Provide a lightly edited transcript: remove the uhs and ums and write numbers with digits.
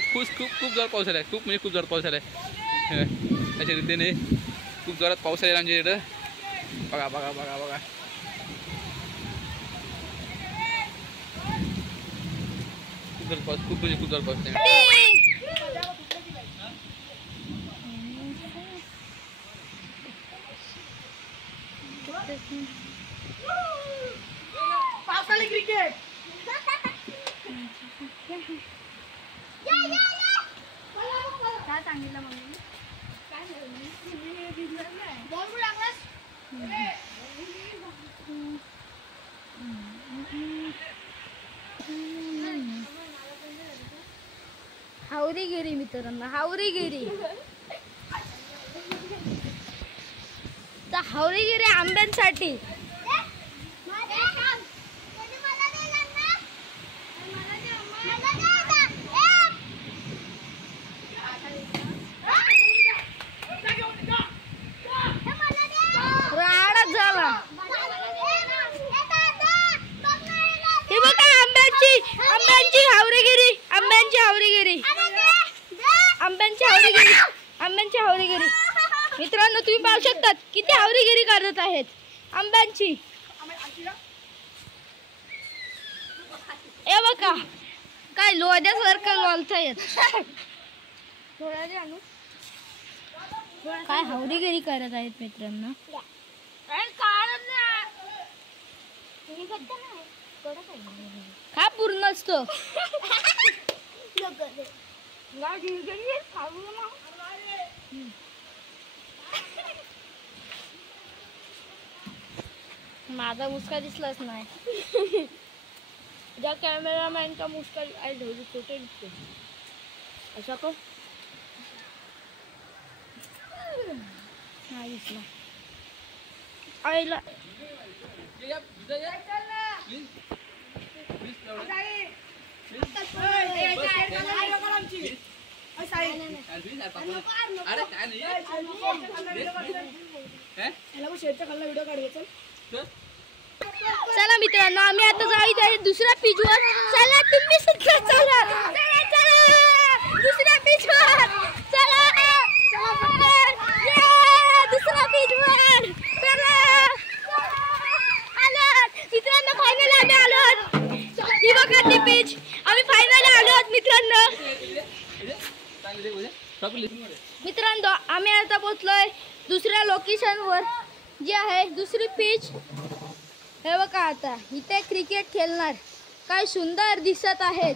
खूप खूप खूप जोरात पाऊस आलाय, खूप म्हणजे खूप जोरात पाऊस आलाय. अशा रीतीने खूप जोरात पाऊस आलेला आमच्या इकडं. बघा बघा बघा बघा. खूप जोरात पाऊस, खूप म्हणजे खूप जोरात पाऊस. पावसाळी क्रिकेट काय सांगितलं मम्मी? काय हावरीगिरी मित्रांनो, हावरीगिरी. तर हावरीगिरी आंब्यांसाठी. राडा झाला. हे बघा आंब्यांची हावरीगिरी, आंब्यांची हावरीगिरी, आंब्यांची हावरीगिरी, आंब्यांची हावरीगिरी. मित्रांनो तुम्ही पाहू शकतात किती हावरीगिरी करत आहेत आंब्यांची. ए बघा काय लोण्यासारखं लोलतायत. काय हावरीगिरी करत आहेत मित्रांनो. खा पूर्ण असतो. माझा मुस्का दिसलाच नाही. ज्या कॅमेरामॅन का मुस्का छोटे दिसतो असा को नाही दिसला. आईला चला मित्रांनो आम्ही आता जाऊ दुसऱ्या पिचवर. चला तुम्ही सुद्धा चला, दुसऱ्या पिचवर चला, दुसऱ्या पिचवर चला. आलो मित्रांनो, फायनल आम्ही आलो. ही बघा ती पिच, आम्ही फायनल आलो मित्रांनो. मित्रांनो आम्ही आता पोहोचलोय दुसऱ्या लोकेशनवर जी आहे दुसरी पिच. हे बघा आता इथे क्रिकेट खेळणार. काय सुंदर दिसत आहेत.